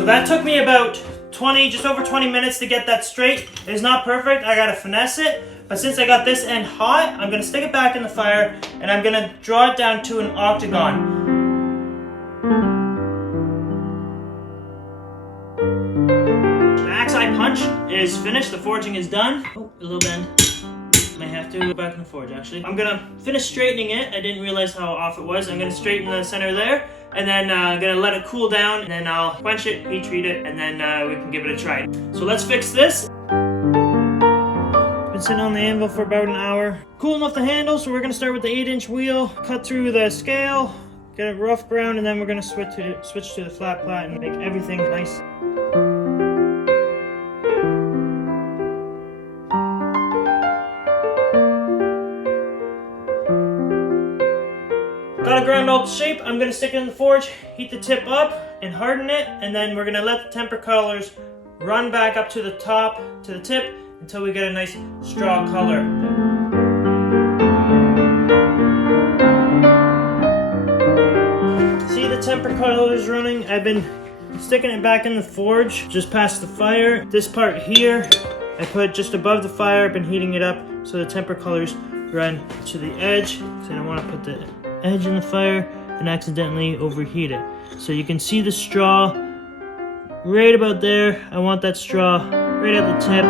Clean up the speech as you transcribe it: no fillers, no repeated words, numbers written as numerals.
So that took me about just over 20 minutes to get that straight. It's not perfect, I gotta finesse it. But since I got this end hot, I'm gonna stick it back in the fire and I'm gonna draw it down to an octagon. The axe eye punch is finished, the forging is done. Oh, a little bend. May have to go back in the forge actually. I'm gonna finish straightening it. I didn't realize how off it was. I'm gonna straighten the center there. And then I'm gonna let it cool down, and then I'll quench it, heat treat it, and then we can give it a try. So let's fix this. Been sitting on the anvil for about an hour. Cooling off the handle, so we're gonna start with the 8-inch wheel, cut through the scale, get it rough brown, and then we're gonna switch to the flat plat and make everything nice. Got it ground all to shape. I'm gonna stick it in the forge, heat the tip up and harden it, and then we're gonna let the temper colors run back up to the top, to the tip, until we get a nice straw color. See the temper colors running? I've been sticking it back in the forge, just past the fire. This part here, I put just above the fire. I've been heating it up so the temper colors run to the edge. So I don't want to put the edge in the fire and accidentally overheat it. So you can see the straw right about there. I want that straw right at the tip.